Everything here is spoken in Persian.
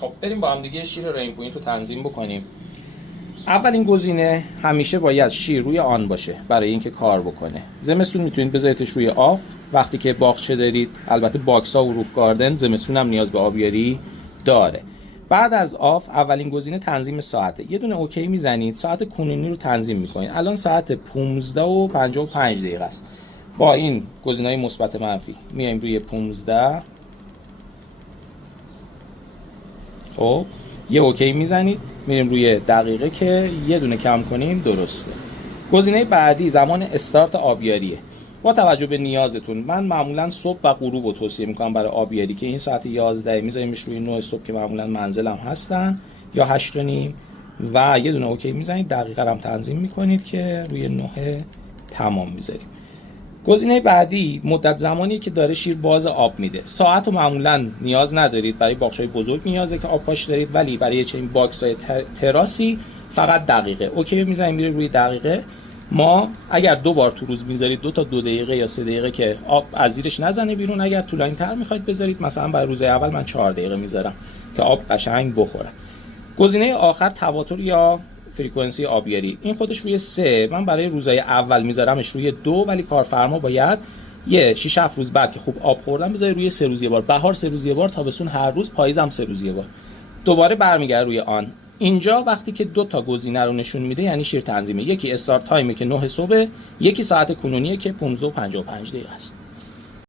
خب بریم با هم دیگه شیر رین پوینت رو تنظیم بکنیم. اولین گزینه همیشه باید شیر روی آن باشه برای اینکه کار بکنه. زمستون میتونید بذاریدش روی آف. وقتی که باغچه دارید، البته باکس ها و روف گاردن زمستون هم نیاز به آبیاری داره. بعد از آف اولین گزینه تنظیم ساعته. یه دونه اوکی میزنید، ساعت کنونی رو تنظیم میکنید. الان ساعت 15:55 است. با این گزینه‌های مثبت منفی میایم روی 15. خب یه اوکی میزنید، میریم روی دقیقه که یه دونه کم کنیم درسته. گزینه بعدی زمان استارت آبیاریه. با توجه به نیازتون من معمولا صبح و غروب رو توصیه میکنم برای آبیاری که این ساعت 11 میذاریمش روی 9 صبح که معمولا منزلم هستن یا 8 و نیم و یه دونه اوکی میزنید، دقیقه هم تنظیم میکنید که روی 9 تمام میذاریم. گزینه بعدی مدت زمانی که داره شیر باز آب میده. ساعت رو معمولا نیاز ندارید، برای باغچه‌های بزرگ نیازه که آب پاش دارید، ولی برای چنین باکس‌های تراسی فقط دقیقه. اوکی میزنید میره روی دقیقه. ما اگر 2 بار تو روز میذارید 2 تا 2 دقیقه یا 3 دقیقه که آب از زیرش نزنه بیرون. اگر طولانی‌تر میخواید بذارید، مثلا برای روز اول من 4 دقیقه میذارم که آب قشنگ بخوره. گزینه آخر تواتر یا فرکانسی آبیاری. این خودش روی 3، من برای روزهای اول میذارمش روی 2، ولی کارفرما باید یه 6-7 روز بعد که خوب آب خوردن بذاره روی 3 روز یه بار. بهار 3 روز یه بار، تابستون هر روز، پاییز هم 3 روز یه بار. دوباره برمیگرده روی آن. اینجا وقتی که 2 تا گزینه رو نشون میده یعنی شیر تنظیمه. یکی استارت تایمه که 9 صبح، یکی ساعت کنونیه که 15:55 است.